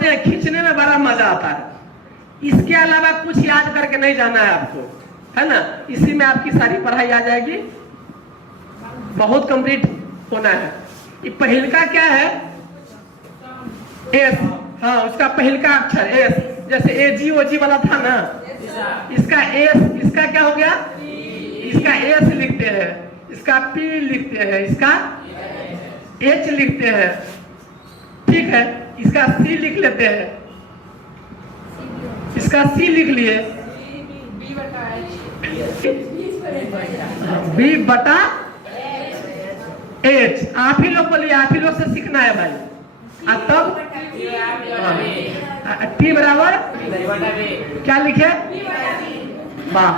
होते हैं, खींचने में बड़ा मजा आता है। इसके अलावा कुछ याद करके नहीं जाना है आपको, है ना। इसी में आपकी सारी पढ़ाई आ जाएगी, बहुत कंप्लीट होना है। ये पहल का क्या है? एस। हाँ, उसका पहल का अक्षर एस, जैसे AGOG वाला था ना, इसका एस, इसका क्या हो गया? इसका एस लिखते हैं, इसका P लिखते हैं, इसका H लिखते हैं, ठीक है। इसका C लिख लेते हैं, इसका C लिख लिए, B बटा H। आप ही लोग बोलिए, आप ही लोग से सीखना है भाई। तब T बराबर क्या लिखे? वाह,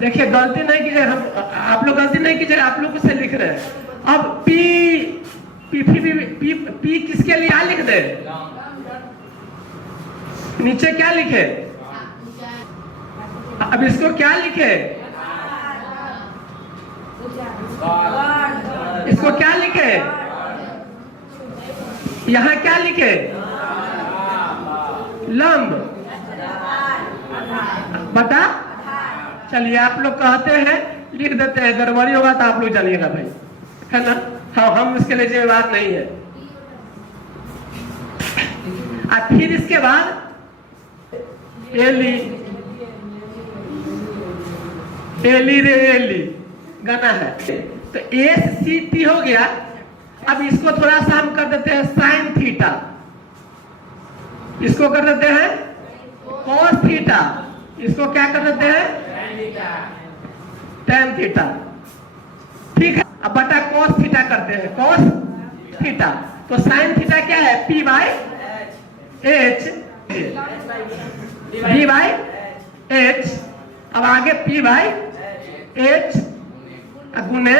देखिए गलती नहीं कीजिए, हम आप लोग गलती नहीं कीजिए, आप लोग से लिख रहे हैं। अब P किसके लिए आ लिख दे? नीचे क्या लिखे? अब इसको क्या लिखे? इसको क्या लिखे? यहाँ क्या लिखे? लंब बटा। चलिए, आप लोग कहते हैं लिख देते हैं, गड़बड़ी होगा तो आप लोग जानिएगा भाई, है ना। हाँ, हम इसके लिए जिम्मेदार नहीं है। और फिर इसके बाद एली एली रे एली गाना है, तो SCT हो गया। अब इसको थोड़ा सा हम कर देते हैं साइन थीटा, इसको कर देते हैं कॉस थीटा, इसको क्या कर देते हैं? टेन थीटा, ठीक है। अब बटा कॉस थीटा करते हैं, कॉस थीटा। तो साइन थीटा क्या है? P by H, B by H। अब आगे P बाई H गुने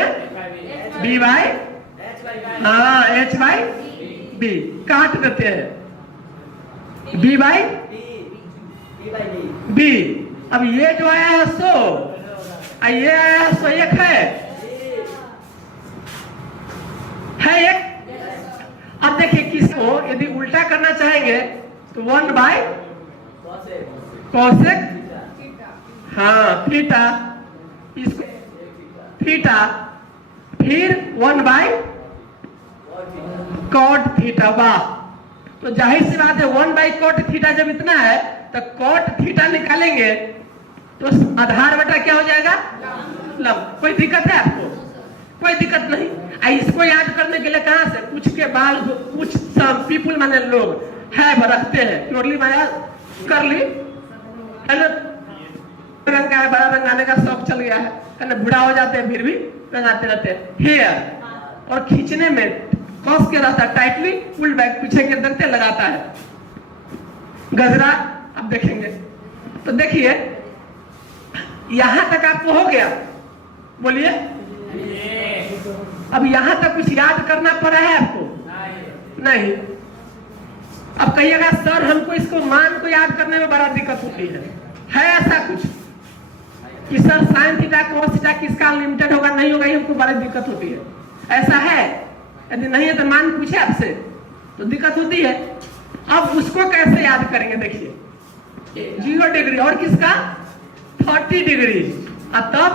B बाई, हाँ, H बाई B, काट देते हैं B बाई B। अब ये जो आया है 100, ये आया है 101 है एक। अब देखिए, किसको यदि उल्टा करना चाहेंगे तो 1 बाई कोसेक, हाँ, थीटा, इसको थीटा, फिर 1 बाई कॉट थीटा। वाह, तो जाहिर सी बात है 1 बाई कॉट थीटा जब इतना है तो कॉट थीटा निकालेंगे तो आधार बटा क्या हो जाएगा? लंब। कोई दिक्कत है आपको? कोई दिक्कत नहीं। इसको याद करने के लिए कहां से? कुछ के बाल, कुछ पीपुल माने लोग है रखते हैं, प्योरली माया कर ली, है ना। रंग का है, बड़ा रंग आने का शौक चल गया है ना, बूढ़ा हो जाते हैं फिर भी रंगाते रहते हैं। हेयर और खींचने में कस के रहता है, टाइटली पुल बैक, पीछे के दंते लगाता है। गजरा अब देखेंगे, तो देखिए यहां तक आपको हो गया, बोलिए। अब यहां तक कुछ याद करना पड़ा है आपको? नहीं। अब कहिएगा सर हमको इसको मान को याद करने में बड़ा दिक्कत होती है ऐसा कुछ कि sir sine theta cos theta किसका अनलिमिटेड होगा, नहीं होगा, हमको बड़ी दिक्कत होती है, ऐसा है? यदि नहीं है तो मान पूछे आपसे तो दिक्कत होती है। अब उसको कैसे याद करेंगे? देखिए 0 डिग्री और किसका 30 डिग्री, तब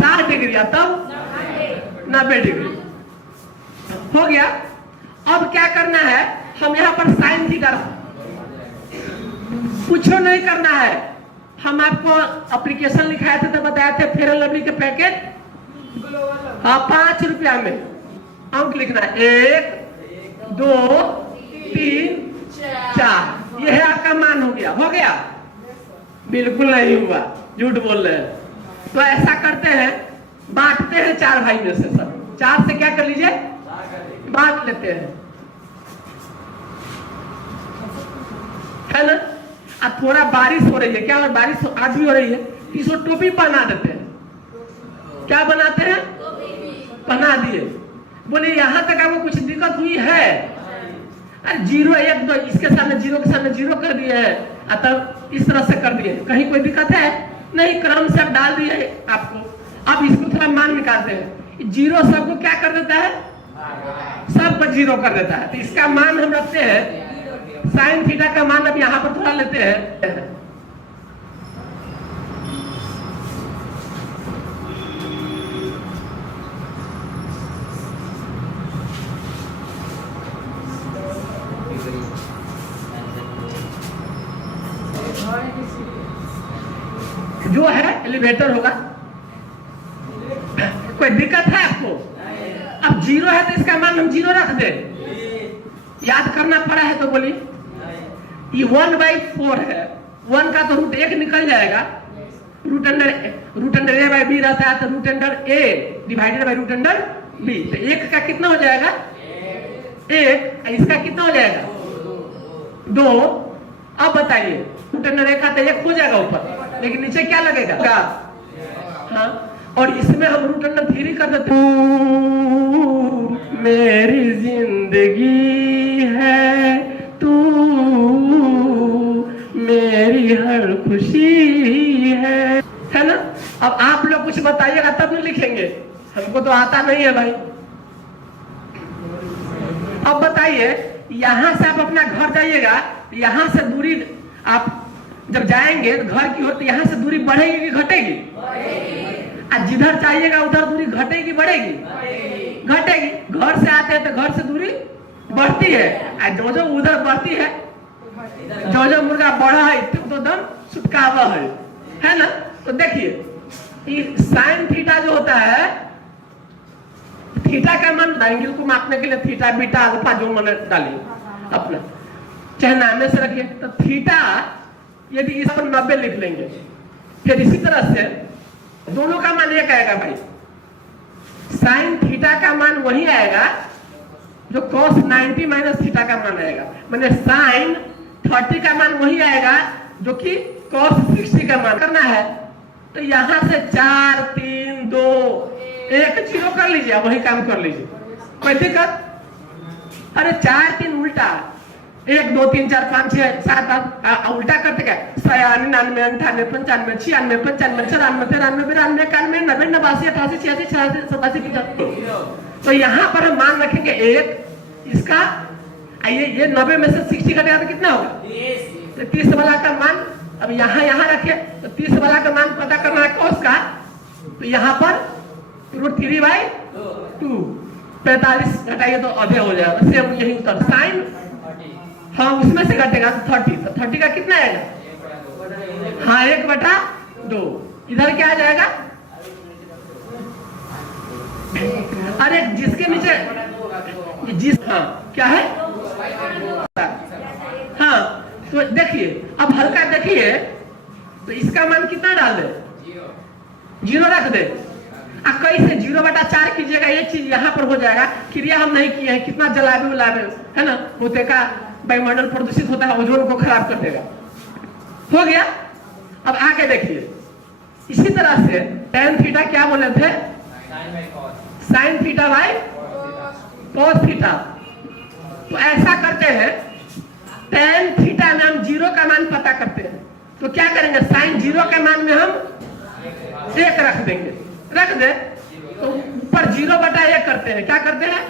60 डिग्री, तब 90 डिग्री हो गया। अब क्या करना है? हम यहाँ पर साइन थीटा, कुछ नहीं करना है। हम आपको एप्लीकेशन लिखाए थे तो बताए थे फेयर एंड लवली के पैकेट, हाँ, 5 रुपया में अंक लिखना है, 1 2 3 4, यह है आपका मान। हो गया? हो गया? बिल्कुल नहीं हुआ, झूठ बोल रहे हैं। तो ऐसा करते हैं, बांटते हैं 4 भाई में से, सब 4 से क्या कर लीजिए, बांट लेते हैं, है ना। अब थोड़ा बारिश हो रही है, क्या और बारिश आज भी हो रही है, इसको टोपी पहना देते हैं। क्या बनाते हैं? पहना दिए। बोले यहां तक आपको कुछ दिक्कत हुई है? अरे 0 1 2 इसके सामने 0 के सामने 0 कर दिए हैं, तब इस तरह से कर दिए, कहीं कोई दिक्कत है? नहीं, क्रम से डाल दिए आपको। अब इसको थोड़ा मान निकालते हैं, 0 सबको क्या कर देता है? सब पर जीरो कर देता है। तो इसका मान हम रखते हैं साइन थीटा का मान अब यहां पर थोड़ा लेते हैं। जो है एलिवेटर होगा। कोई दिक्कत है आपको? अब जीरो है तो इसका मान हम जीरो रख दे। याद करना पड़ा है तो बोलिए। ये 1/4 है। 1 का तो रूट 1 निकल जाएगा। Root under a by b रहता है तो root under a divided by root under b। तो 1 का कितना हो जाएगा? 1। इसका कितना हो जाएगा? 2। अब बताइए रूट अंडर a का तो 1 हो जाएगा ऊपर, लेकिन नीचे क्या लगेगा? हाँ, और इसमें हम रूट अंडर 3 कर देते। मेरी जिंदगी है तू, मेरी हर खुशी है ना? अब आप लोग कुछ बताइएगा तब नहीं लिखेंगे, हमको तो आता नहीं है भाई। अब बताइए, यहां से आप अपना घर जाइएगा, यहां से दूरी आप जब जाएंगे तो घर की ओर, तो यहां से दूरी बढ़ेगी कि घटेगी? और जिधर चाहिएगा उधर दूरी घटेगी बढ़ेगी? घटेगी। घर से आते हैं तो घर से दूरी बढ़ती है, और जो जो उधर बढ़ती है, जो जो मुर्गा बढ़ा है तो दम सुटकावा है ना? तो देखिए साइन थीटा जो होता है, थीटा का मान एंगल को मापने के लिए थीटा बीटा अल्फा जो मान डालिए अपना, चाहे नामे से रखिए। तो थीटा यदि इस पर 90 लिख लेंगे, फिर इसी तरह से दोनों का मान एक आएगा भाई। साइन थीटा का मान वही आएगा जो cos 90 माइनस थीटा का मान आएगा। मैंने साइन 30 का मान वही आएगा जो कि cos 60 का मान करना है। तो यहां से 4 3 2 1 0 कर लीजिए, वही काम कर लीजिए, कोई दिक्कत? अरे 4 3 उल्टा, 1 2 3 4 5 6 7 8 उल्टा करते क्या? 96 99 98 95 96 95 94 93 94 91 90 89 88 86 87 85। तो यहाँ पर हम मान रखेंगे 1। इसका ये 90 में से 60 घटेगा तो कितना होगा? 30 वाला का मान अब यहाँ रखे। तो 30 वाला का मान पता करना है cos का। तो यहाँ पर √3/2 45 घटाइए तो आधे हो जाएगा। सेम यही उत्तर साइन, हाँ उसमें से घटेगा तो 30। तो 30 का कितना आएगा? हाँ 1/2। इधर क्या आ जाएगा? अरे जिसके नीचे जिस, हाँ क्या है? हाँ तो देखिए, अब हल्का देखिए, तो इसका मान कितना डाल दे? 0 रख दे। अब कैसे 0/4 कीजिएगा? ये चीज यहाँ पर हो जाएगा। क्रिया हम नहीं किए हैं, कितना जलावे उलावे है ना, होते का वायुमंडल प्रदूषित होता है, ओजोन को खराब कर देगा। हो गया। अब आगे देखिए, इसी तरह से tan थीटा क्या बोले थे? Sine theta by cos theta. तो ऐसा करते हैं, tan थीटा में हम 0 का मान पता करते हैं। तो क्या करेंगे? साइन 0 के मान में हम 1 रख देंगे, रख दे तो ऊपर 0/1 करते हैं। क्या करते हैं?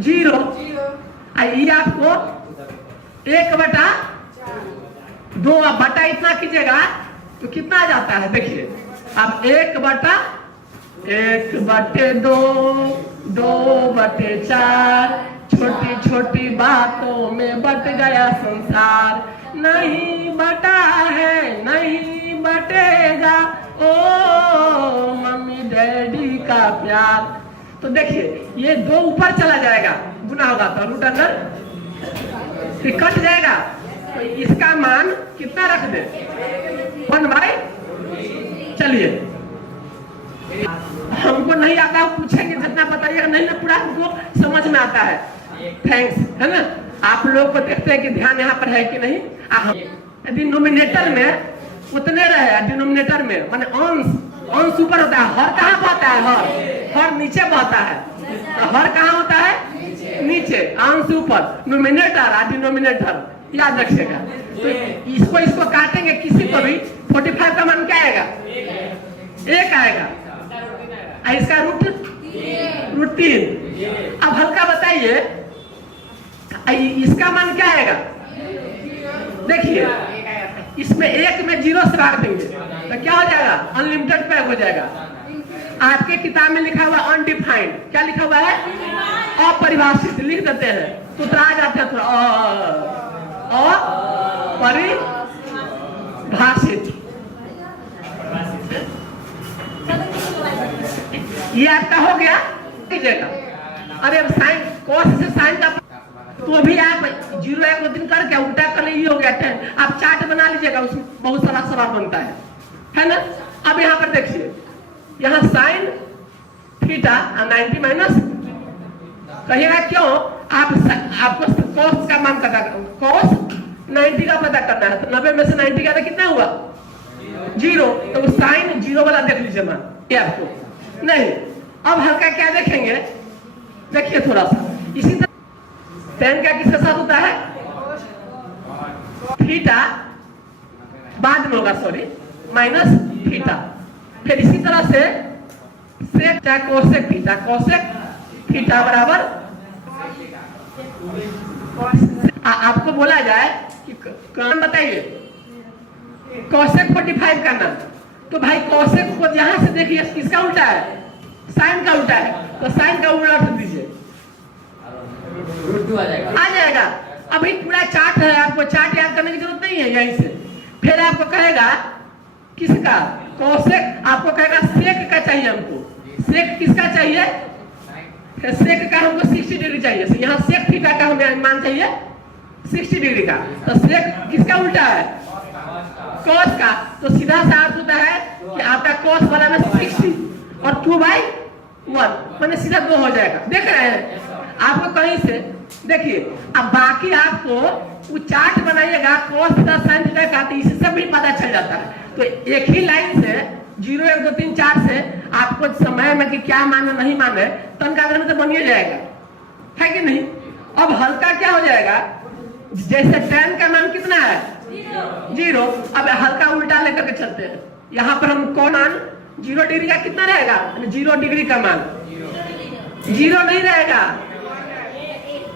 0। ये आपको 1/2। अब बटा इतना कीजिएगा तो कितना आ जाता है? देखिए अब 1/2 2/4 छोटी छोटी बातों में बट गया संसार। नहीं बटा है नहीं बटेगा, ओ मम्मी डैडी का प्यार। तो देखिए ये 2 ऊपर चला जाएगा, गुना होगा तो रूट अंडर कट जाएगा। तो इसका मान कितना रख दे? 1/। चलिए हमको नहीं आता पूछेंगे, जितना बताइएगा नहीं ना पूरा हमको समझ में आता है। थैंक्स, है ना? आप लोग को देखते हैं कि ध्यान यहाँ पर है कि नहीं। डिनोमिनेटर में उतने रहे, डिनोमिनेटर में माने अंश ऊपर होता है। हर कहाँ बहता है? हर नीचे बहता है। तो हर कहाँ होता है? नीचे, अंश ऊपर। नोमिनेटर और डिनोमिनेटर याद रखिएगा। तो इसको काटेंगे किसी को भी, 45 का मान क्या आएगा? 1 आएगा। इसका √3। अब हल्का बताइए इसका मान क्या आएगा? देखिए इसमें एक में जीरो से भाग देंगे तो क्या हो जाएगा? अनलिमिटेड पैक हो जाएगा। आपके किताब में लिखा हुआ अनडिफाइंड, क्या लिखा हुआ है? अपरिभाषित लिख देते हैं तो आ जाते हैं थोड़ा अपरिभाषित। ये आपका हो गया कीजिएगा। अरे अब साइन कोस से साइन का तो भी आप 0 1 2 3 करके उल्टा कर लीजिए, हो गया 10। आप चार्ट बना लीजिएगा, उसमें बहुत सारा सवाल बनता है ना। अब यहाँ पर देखिए, यहाँ साइन थीटा 90 माइनस कहिएगा क्यों? आपको कोस का मान पता, कोस 90 का पता करना है तो 90 में से 90 का कितना हुआ? 0। तो साइन 0 वाला देख लीजिए मान ये आपको नहीं। अब हल्का क्या देखेंगे? देखिए थोड़ा सा इसी तरह टेन का किसके साथ होता है? थीटा बाद में होगा, सॉरी, माइनस थीटा। फिर इसी तरह से सेक चाहे कोसेक थीटा, कोसेक थीटा बराबर आपको बोला जाए कि काम बताइए कोसेक 45 करना, तो भाई कोसेक को यहां से देखिए किसका उल्टा है? साइन का उल्टा है, तो साइन का उल्टा रख दीजिए, आ जाएगा। अभी पूरा चार्ट है, आपको चार्ट याद करने की जरूरत नहीं है। यहीं से फिर आपको कहेगा किसका? कोसेक। आपको कहेगा सेक का चाहिए हमको, सेक किसका चाहिए? सेक का हमको 60 डिग्री चाहिए। यहाँ सेक थीटा का हमें मान चाहिए 60 डिग्री का, तो सेक किसका उल्टा है? कोस का। तो सीधा सा अर्थ होता है कि आपका कोस वाला में 60 और 2/1 मैंने सीधा 2 हो जाएगा। देख रहे हैं आपको कहीं से देखिए। अब बाकी आपको वो चार्ट बनाइएगा कोस थीटा साइन थीटा का, तो इससे भी पता चल जाता है। तो एक ही लाइन से 0 1 2 3 4 से आपको समय में कि क्या माने नहीं माने तनका करने से बनिए जाएगा, है कि नहीं। अब हल्का क्या हो जाएगा? जैसे 10 का मान कितना है? 0। अब हल्का उल्टा लेकर के चलते हैं। यहाँ पर हम कौन मान 0 डिग्री का कितना रहेगा? 0 डिग्री का मान 0 नहीं रहेगा।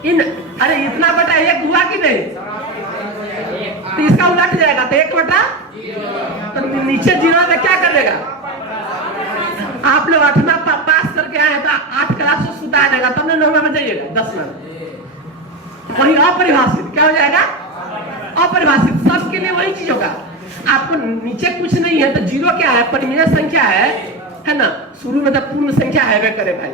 अरे इतना बटा 1 हुआ कि नहीं? तो इसका उलट जाएगा, तो 1 बटा तो नीचे 0 में क्या कर देगा? आप लोग 8वां पास करके आए तो 8 क्लास से सुधा जाएगा, तब 9वां में जाइएगा 10 में। वही अपरिभाषित क्या हो जाएगा? अपरिभाषित। सबके लिए वही चीज होगा। आपको नीचे कुछ नहीं है तो 0 क्या है? परिमेय संख्या है ना। शुरू में तो पूर्ण संख्या है करे भाई,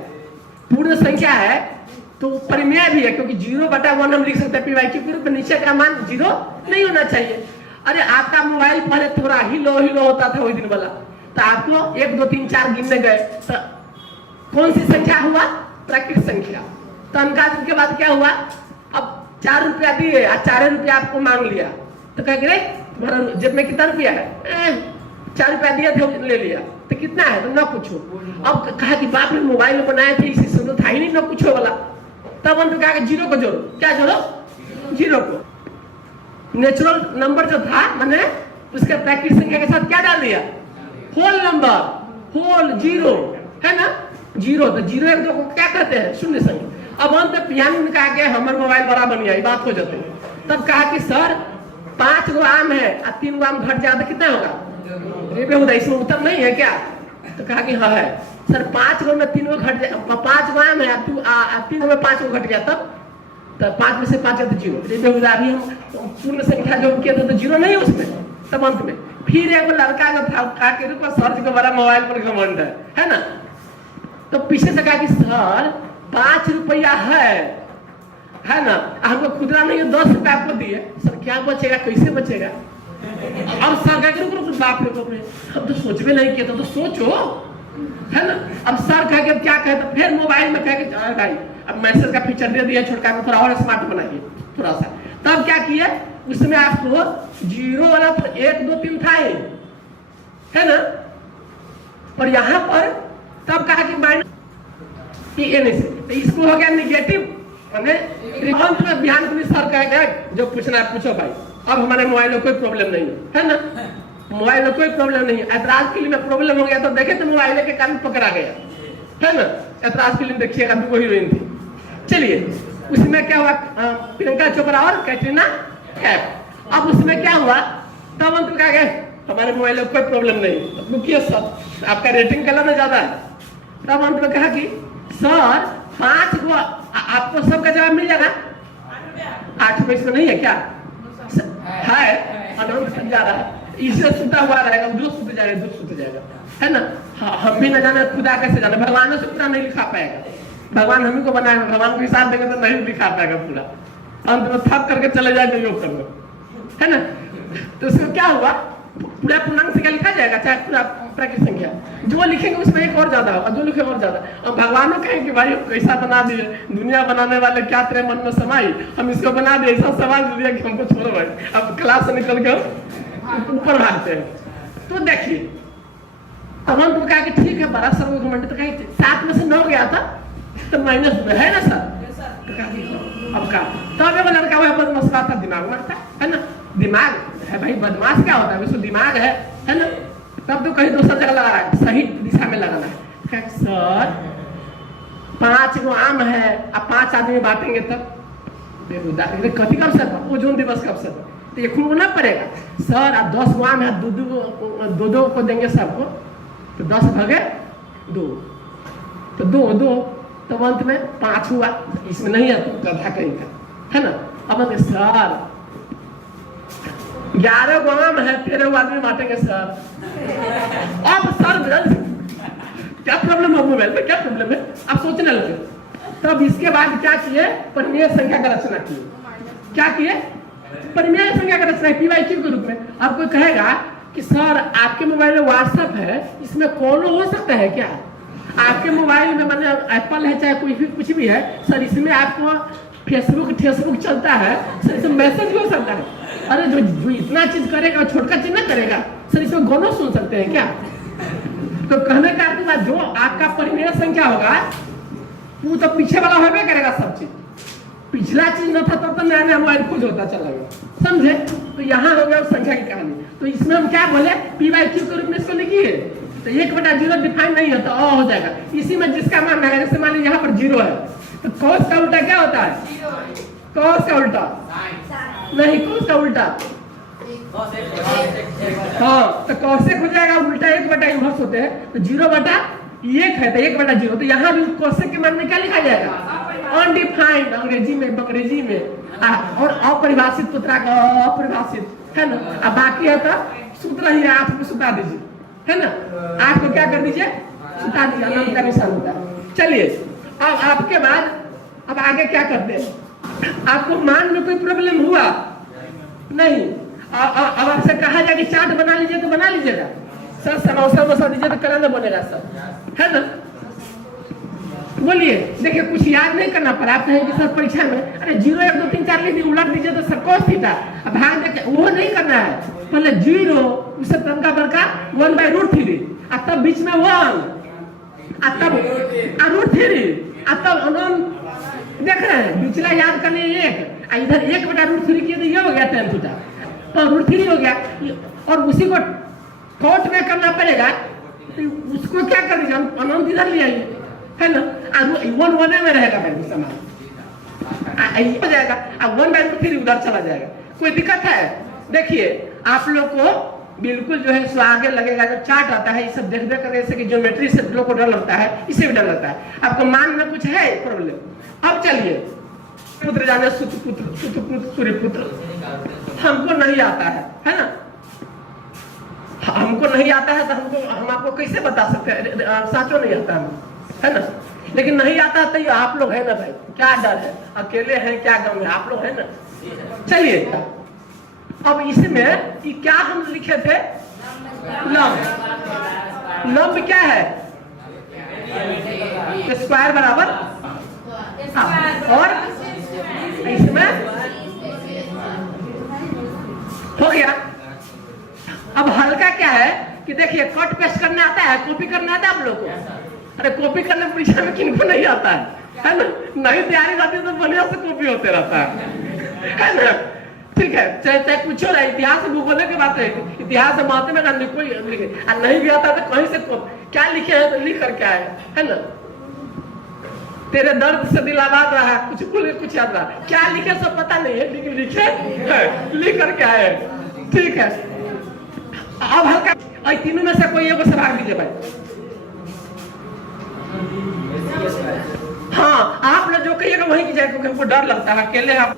पूर्ण संख्या है तो परिमेय भी है, क्योंकि 0/1 हम लिख सकते हैं पी/क्यू के रूप में। नीचे का मान 0 नहीं होना चाहिए। अरे आपका मोबाइल पहले थोड़ा हिलो होता था वही दिन वाला, तो आपको 1 2 3 4 गिनने गए तो कौन सी संख्या हुआ? प्राकृतिक संख्या। तो अंकात के बाद क्या हुआ? अब 4 रुपया दिए और 4 रुपया आपको मांग लिया, तो कह गए तुम्हारा जेब में कितना रुपया है? 4 रुपया दिया थे ले लिया, तो कितना है? तो ना पूछो। अब कहा कि बाप ने मोबाइल में बनाया थे, इसी से तो था ही नहीं ना पूछो वाला। तब अंत कहा 0 को जोड़ो। क्या जोड़ो? 0 को। नेचुरल नंबर जो था मैंने उसके प्राकृतिक संख्या के साथ क्या डाल दिया? होल नंबर, होल 0 है ना। 0 तो 0 1 2 को क्या कहते हैं? शून्य संख्या। अब अंत पियानो ने कहा कि हमारा मोबाइल बड़ा बन गया, ये बात हो जाती है। तब कहा कि सर 5 गो आम है और 3 गो आम घट जाए तो कितना होगा? इसमें उत्तर नहीं है क्या? तो कहा कि हाँ है सर। 5 गो में 3 गो घट जाए, 5 गो आम है 3 गो में 5 गो घट गया, तब 5 में से 5 है तो 0। अभी हम पूर्ण संख्या जो किया था तो 0 नहीं उसमें। तब अंत में फिर एक लड़का जो था के रूप में सर जी को बड़ा मोबाइल पर घमंड है ना। तो पीछे से कहा कि सर 5 रुपया है ना, हमको खुदरा नहीं 10 रुपया आपको दिए, सर क्या बचेगा? कैसे बचेगा? अब सर कह बाप रे बाप रे, हम तो सोच भी नहीं किया था, तो सोचो है ना। अब सर कह के क्या कहते, फिर मोबाइल में कह के भाई अब मैसेज का फीचर दे दिया छोटका में, थोड़ा और स्मार्ट बनाइए थोड़ा सा। तब क्या किया? उसमें आपको 0 वाला तो 1 2 3 था है ना, और यहाँ पर तब कहा कि माइनस तो इसको हो गया निगेटिव। अंत में ध्यान के सर कहेगा जो पूछना है पूछो भाई। अब हमारे मोबाइल में कोई प्रॉब्लम नहीं है ना, मोबाइल में कोई प्रॉब्लम नहीं है। ऐतराज के लिए प्रॉब्लम हो गया तो देखे तो मोबाइल के कारण पकड़ा गया। है ना। ऐतराज फिल्म देखिएगा, दो हीरोइन थी। चलिए, उसमें क्या हुआ, प्रियंका चोपड़ा और कैटरीना कैफ। अब उसमें क्या हुआ, तब अंत में कहा गया हमारे मोबाइल में कोई प्रॉब्लम नहीं, रुकिए सर आपका रेटिंग कलर में ज्यादा है। तब अंत में कहा कि सर 5 को आपको सबका जवाब मिल जाएगा। 8 रुपये इसमें नहीं है क्या? है, अनंत जा रहा है, इससे सुता हुआ रहेगा, जो सुत जाएगा, जो सुत जाएगा, है ना। हम भी न जाने खुदा कैसे जाने, भगवान से पूरा नहीं लिखा पाएगा। भगवान हम ही को बनाए, भगवान को हिसाब देंगे तो नहीं लिखा पाएगा पूरा, अंत में थक करके चले जाएंगे योग करने, है ना। तो उसमें क्या हुआ, पूरा पूर्णांक संख्या लिखा जाएगा, चाहे पूरा प्राकृतिक संख्या, जो लिखेंगे उसमें एक और ज्यादा होगा, जो लिखेंगे और ज्यादा। अब भगवान कहेंगे कि भाई कैसा बना दिए, दुनिया बनाने वाले क्या तेरे मन में समाई, हम इसको बना दिए, ऐसा सवाल दिया कि हमको छोड़ो भाई, अब क्लास से निकल के ऊपर भागते हैं। तो देखिए, तुरंत वो कहा कि ठीक है 12 सर घंटे तो कहीं 7 में से 9 गया था तो माइनस में है ना सर। तो कहा अब का, तब एगो लड़का वह बदमाश था, दिमाग मारता है ना, दिमाग है भाई, बदमाश क्या होता है, उसको दिमाग है ना। तब तो कहीं दूसरा जगह लगा रहा है, सही दिशा में लगाना है। सर 5 गो आम है, अब 5 आदमी बांटेंगे तब कथी का अवसर था, ओजोन दिवस का अवसर था, तो ये खूब होना पड़ेगा। सर आप 10 गो आम है, दो को देंगे सबको, तो 10 भगे 2, तो 2 तो अंत में 5 हुआ, इसमें नहीं है तो गधा कहीं का, है ना। अब सर 11 गो आम है, 13 आदमी बांटेंगे सर। अब सर क्या प्रॉब्लम है, मोबाइल में क्या प्रॉब्लम है, आप सोचने लगे। तब इसके बाद क्या किए, परिमेय संख्या का रचना किए। क्या किए, परिमेय संख्या का रचना PYQ के रूप में। आपको कहेगा कि सर आपके मोबाइल में व्हाट्सएप है, इसमें कॉल हो सकता है क्या? आपके मोबाइल में मैंने एप्पल है चाहे कोई भी कुछ भी है सर, इसमें आपको फेसबुक चलता है सर, इसमें मैसेज हो सकता है। अरे जो इतना चीज करेगा छोटका चीज ना करेगा सर, इसमें गाना सुन सकते हैं क्या? तो कहने का अर्थ जो आपका परिमेय संख्या होगा वो तो पीछे वाला होबे करेगा सब चीज, पिछला चीज न था तब तो नया नया मोबाइल खुद होता चला गया, समझे। तो यहाँ हो गया उस संख्या की कहानी। तो इसमें हम क्या बोले, PYQ के रूप में इसको लिखिए, तो 1/0 डिफाइन नहीं होता, हो जाएगा। इसी में जिसका मान है, जैसे मान लीजिए यहाँ पर 0 है, तो कॉस का उल्टा क्या होता है, कॉस का उल्टा नहीं, कॉस का उल्टा हाँ, तो कॉसेक हो जाएगा उल्टा, 1/1 होते हैं, तो 0/1 है, तो 1/0। तो यहाँ भी कॉसेक के मान में क्या लिखा जाएगा, अनडिफाइंड, अंग्रेजी में और अपरिभाषित पुत्रा का अपरिभाषित, है ना। अब बाकी है तो सूत्र ही आप को सुता दीजिए, है ना, आपको क्या कर दीजिए, सुता दीजिए, अनंत का निशान होता है। चलिए, अब आपके बाद अब आगे क्या करते हैं, आपको मान में कोई प्रॉब्लम हुआ नहीं, अब आपसे कहा जाए कि चाट बना लीजिए तो बना लीजिएगा सर, समोसा दीजिए तो करा ना बनेगा सर, है ना। बोलिए, देखिए कुछ याद नहीं करना पड़ा, आप कहेंगे सर परीक्षा में अरे 0 1 2 3 4 लिख उलट दीजिए तो सर कॉस थीटा, अब भाग देखे वो नहीं करना है, पहले 0 उससे तनका बड़का 1/√3 और तब बीच में 1 और तब √3 और तब अनंत, देख रहे हैं पिछला याद करने 1 इधर 1/√3 किए तो ये हो गया tan थीटा, तो √3 हो गया। और उसी को कॉट में करना पड़ेगा, तो उसको क्या कर दीजिए, अनंत इधर ले आइए, है ना, 1 में रहेगा भाई समान हो जाएगा, अब 1/√3 उधर चला जाएगा। कोई दिक्कत है? देखिए आप लोग को बिल्कुल जो है सो आगे लगेगा, जो चार्ट आता है ये सब देख कर, जैसे कि ज्योमेट्री से लोग को डर लगता है, इसे भी डर लगता है। आपको मान में कुछ है प्रॉब्लम। अब चलिए, पुत्र जाने सुतपुत्र, सूर्यपुत्र हमको नहीं आता है ना, हमको नहीं आता है तो हम आपको कैसे बता सकते हैं, साचो नहीं आता है ना, लेकिन नहीं आता तो आप लोग है ना भाई, क्या डर है, अकेले हैं क्या गम है, आप लोग है ना। चलिए अब इसमें कि क्या हम लिखे थे, लंब क्या है, स्क्वायर बराबर, और इसमें हो गया। अब हल्का क्या है कि देखिए कट पेस्ट करना आता है, कॉपी करना आता है आप लोग को, अरे कॉपी करने परीक्षा में किनको नहीं आता है ना, नहीं तैयारी रहती है तो बढ़िया से कॉपी होते रहता है ना। ठीक है, चाहे कुछ हो रहा है, इतिहास भूगोल की बात है, इतिहास महात्मा गांधी कोई लिखे, नहीं भी आता तो कहीं से क्या लिखे हैं तो लिख करके आए, है ना। तेरे दर्द से दिल आबाद रहा, कुछ भूल के कुछ याद रहा, क्या लिखे सब पता नहीं है, लेकिन लिखे लिख कर क्या है। ठीक है, अब हल्का तीनों में से कोई एक से भाग दीजिए भाई। हाँ, आप लोग जो कहिएगा वही कीजिएगा, क्योंकि हमको डर लगता है अकेले आप।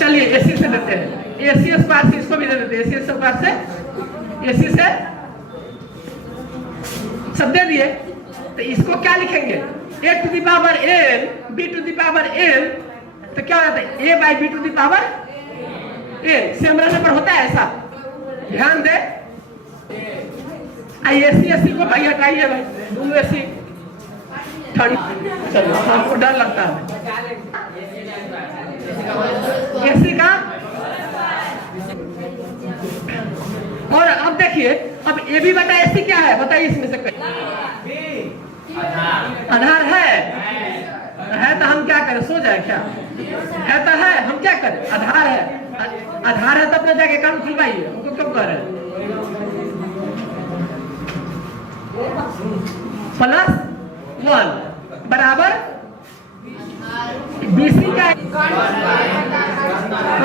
चलिए एसी से देते हैं, एसी स्क्वायर से इसको भी दे देते हैं, एसी स्क्वायर से, एसी से सब दे दिए। तो इसको क्या लिखेंगे, a to the power n b to the power n, तो क्या हो जाता है a by b to the power n। Same रहने पर होता है ऐसा, ध्यान दे। एसी एसी को भाई हटाइए भाई, दोनों एसी ठंड, चलो हमको डर लगता है एसी का। और अब देखिए, अब ए बी बटा एसी क्या है बताइए, इसमें से आधार है तो हम क्या करें, सो जाए क्या है, तो है हम क्या करें, आधार है तो अपने जाके काम खुलवाइए, हमको क्यों कह रहे हैं। +1 बराबर बीसी का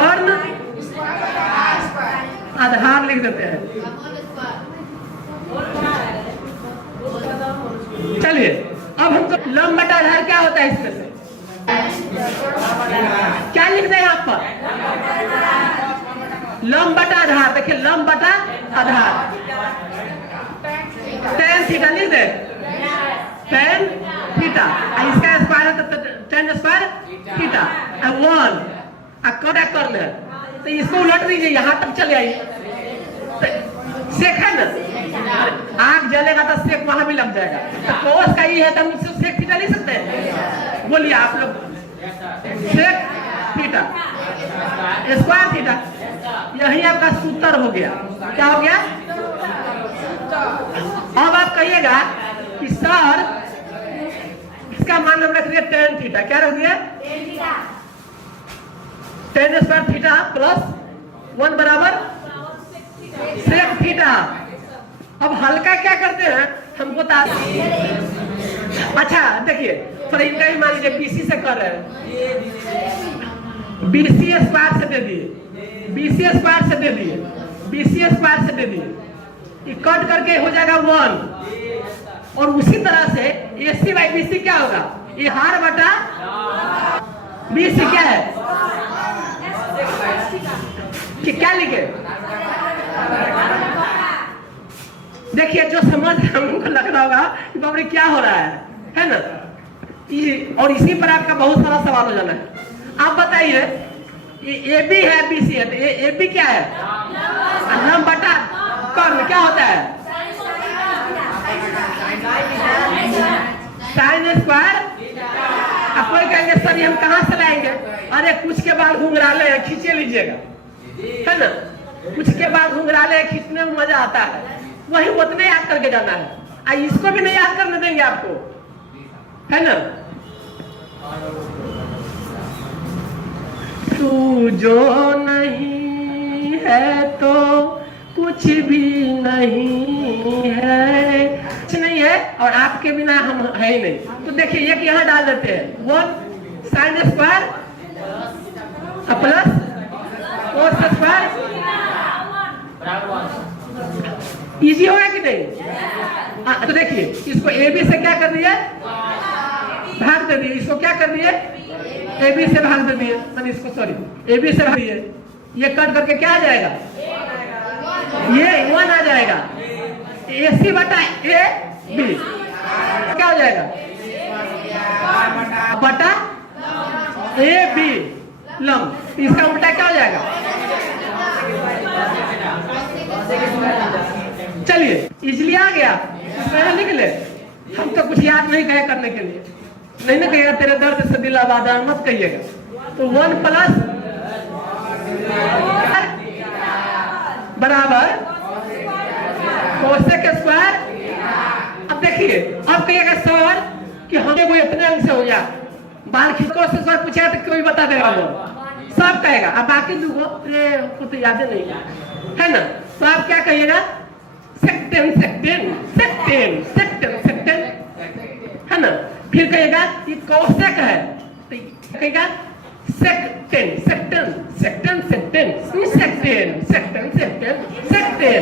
कर्ण आधार लिख देते हैं। चलिए अब हमको लंब बटा आधार क्या होता है, इसमें से क्या लिख दें यहाँ पर, लंब बटा आधार। देखिए लंब बटा आधार, tan थीटा लिख दे, tan थीटा, इसका स्क्वायर है तो tan स्क्वायर थीटा, 1 कट कर ले, तो इसको उलट दीजिए, यहाँ तक चले आइए। सेक है ना, आग जलेगा तो सेक वहां भी लग जाएगा, तो कोस का ये है तो हम उससे सेक थीटा ले सकते हैं। बोलिए आप लोग, सेक थीटा स्क्वायर थीटा, यही आपका सूत्र हो गया। क्या हो गया, अब आप कहिएगा कि सर इसका मान हम रख दिया tan थीटा, क्या रख दिया, tan स्क्वायर थीटा +1 बराबर सेक थीटा। अब हल्का क्या करते हैं हमको तो, अच्छा देखिए थोड़ा इनका ही मान लीजिए, बीसी से कर रहे हैं, बीसी स्क्वायर से दे दिए, बीसी स्क्वायर से दे दिए, बीसी स्क्वायर से दे दिए, ये कट करके हो जाएगा 1। और उसी तरह से एसी बाई बीसी क्या होगा, ये हार बटा बीसी क्या है, कि क्या लिखे। देखिए जो समझ हमको लग रहा होगा कि बाबरी क्या हो रहा है ना, और इसी पर आपका बहुत सारा सवाल हो जाना है। आप बताइए, ए बी है बीसी है, तो ए बी क्या है, लंब बटा कर्ण क्या होता है, साइन स्क्वायर। अब कोई कहेंगे सर ये हम कहाँ से लाएंगे, अरे कुछ के बाद घुंघराले हैं, खींचे लीजिएगा, है ना, कुछ के बाद घुंघराले हैं, खींचने में मजा आता है, वही उतने याद करके जाना है। इसको भी नहीं याद करने देंगे आपको, है ना। तू जो नहीं है तो कुछ भी नहीं है, कुछ नहीं है और आपके बिना हम है ही नहीं। तो देखिए एक यहाँ डाल देते हैं, 1 sine square plus cos square, easy होगा कि नहीं। तो देखिए इसको ए बी से क्या कर दिए, भाग दे दिए, इसको क्या कर दिए, ए बी से भाग दे दिए, मैंने इसको सॉरी ए बी से भाग दिए, ये कट करके क्या आ जाएगा, ये 1 आ जाएगा, ए सी बटा ए बी क्या हो जाएगा, बटा ए बी लंब, इसका उल्टा क्या हो जाएगा। चलिए इजली आ गया, लिख ले, हम तो कुछ याद नहीं कहे करने के लिए, नहीं ना कहिएगा तेरे दर्द से दिल आबाद मत कहिएगा। तो 1 प्लस बराबर कोसेक स्क्वायर। अब देखिए अब कहिएगा सर कि हमें कोई अपने अंग से हो गया, बाल खींचो से सर पूछा तो कोई बता देगा, वो सब कहेगा, अब बाकी दूगो को तो याद नहीं है ना। तो आप क्या कहिएगा, सेक्टेन सेक्टेन सेक्टेन सेक्टेन सेक्टेन, है ना। फिर कहेगा ये कोसेक है, तो कहेगा सेक्टेन सेक्टन सेक्टन सेक्टेन सेक्टेन सेक्टन सेक्टेन सेक्टेन।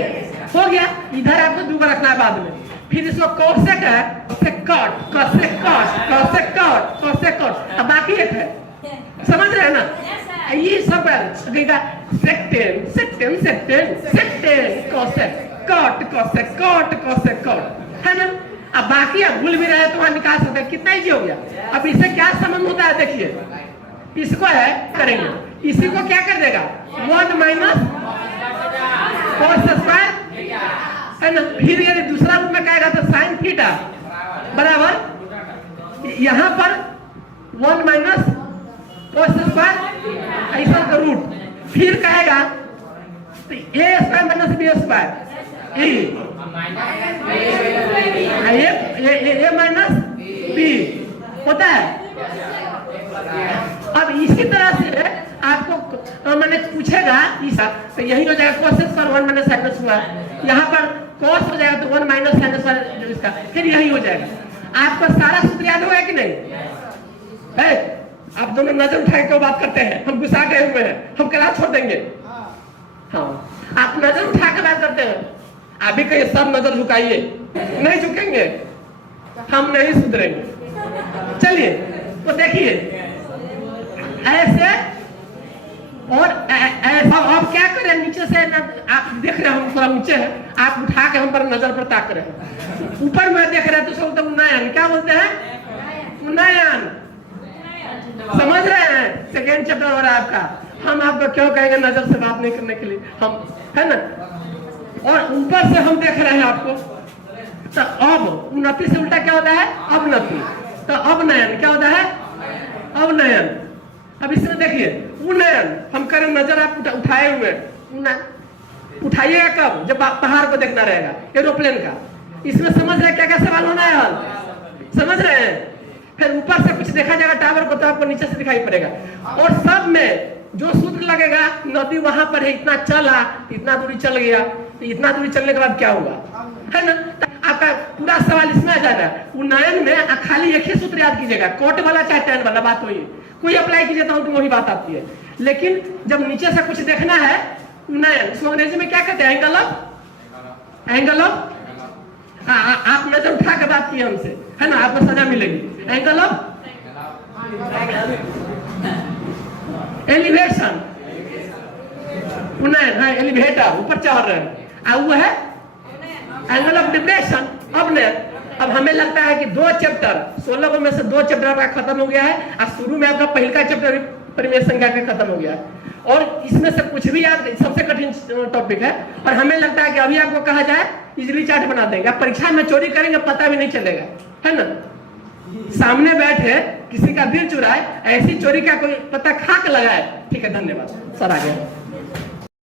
हो गया। इधर आपको दो बार रखना है बाद में। फिर इसको कोसेक है, कोसेकॉट कोसेकॉट कोसेकॉट कोसेकॉट। अब बाकी एक है, समझ रहे हैं ना? ये सब कहेगा सेक्टेन सेक्टेन सेक्टेन सेक्टेन कोसेकॉट कोसेकॉट कोसेकॉट, है ना? अब बाकी अब भूल भी रहे तो वहां निकाल सकते हैं। कितना इजी हो गया। अब इससे क्या संबंध होता है देखिए, इसको है करेंगे, इसी को क्या कर देगा 1 माइनस cos स्क्वायर, है ना? फिर यदि दूसरा रूप में कहेगा तो साइन थीटा बराबर यहाँ पर 1 माइनस cos स्क्वायर ऐसा का रूट। फिर कहेगा तो a square minus b square a minus b होता है। अब इसी तरह से आपको मैंने पूछेगा तो यही हो जाएगा cos square 1 minus sine square, यहाँ पर cos हो जाएगा तो 1 माइनस साइन स्क्वायर इसका, फिर यही हो जाएगा। आपको सारा सूत्र याद होगा कि नहीं है? आप दोनों नजर उठा के बात करते हैं, हम गुस्सा गए हुए हैं, हम क्लास छोड़ देंगे। हाँ, आप नजर उठा के बात करते हैं, अभी कहीं सब नजर झुकाइए, नहीं झुकेंगे हम नहीं सुधरेंगे। चलिए तो देखिए ऐसे और ऐसा। आप क्या करें, नीचे से ना आप देख रहे हैं, हम थोड़ा नीचे है, आप उठा के हम पर नजर पर ताक रहे हैं। ऊपर में देख रहे हैं तो सब उन्नयन, क्या बोलते हैं उन्नयन, समझ रहे हैं? सेकेंड चैप्टर हो रहा है आपका। हम आपको क्यों कहेंगे नजर से बात नहीं करने के लिए, हम है ना? और ऊपर से हम देख रहे हैं आपको। तो अब उन्नति से उल्टा क्या होता है अवनति, तो अवनयन क्या होता है अवनयन। अब इसमें देखिए उन्नयन हम करें, नजर आप उठाए हुए उठाइएगा कब, जब आप पहाड़ को देखना रहेगा एरोप्लेन का। इसमें समझ रहे क्या क्या सवाल होना है, हल समझ रहे हैं? फिर ऊपर से कुछ देखा जाएगा टावर को तो आपको नीचे से दिखाई पड़ेगा। और सब में जो सूत्र लगेगा, नदी वहां पर है, इतना चला, इतना दूरी चल गया, तो इतना दूरी चलने के बाद क्या हुआ, है ना? आपका पूरा सवाल इसमें आ जाएगा। उन्नयन में खाली एक ही सूत्र याद कीजिएगा, कोट वाला चाहे टैन वाला, बात वही। कोई अप्लाई कीजिए तो वही बात आती है। लेकिन जब नीचे से कुछ देखना है उन्नयन, इसको अंग्रेजी में क्या कहते हैं एंगल ऑफ आप नजर उठा के बात किए हमसे, है ना? आपको सजा मिलेगी। एंगल ऑफ एलिवेशन, उन्नयन है, एलिवेटर ऊपर चढ़ रहे हैं, वो है एंगल ऑफ डिप्रेशन। अब हमें लगता है कि 2 चैप्टर 16 में से 2 चैप्टर आपका खत्म हो गया है, और शुरू में आपका पहले का चैप्टर परिमेय संख्या का खत्म हो गया है। और इसमें से कुछ भी याद, सबसे कठिन टॉपिक है, और हमें लगता है कि अभी आपको कहा जाए इजीली चार्ट बना देंगे, आप परीक्षा में चोरी करेंगे पता भी नहीं चलेगा, है ना? सामने बैठे किसी का दिल चुराए, ऐसी चोरी का कोई पता खाक लगाए। ठीक है, धन्यवाद सर, आ गया।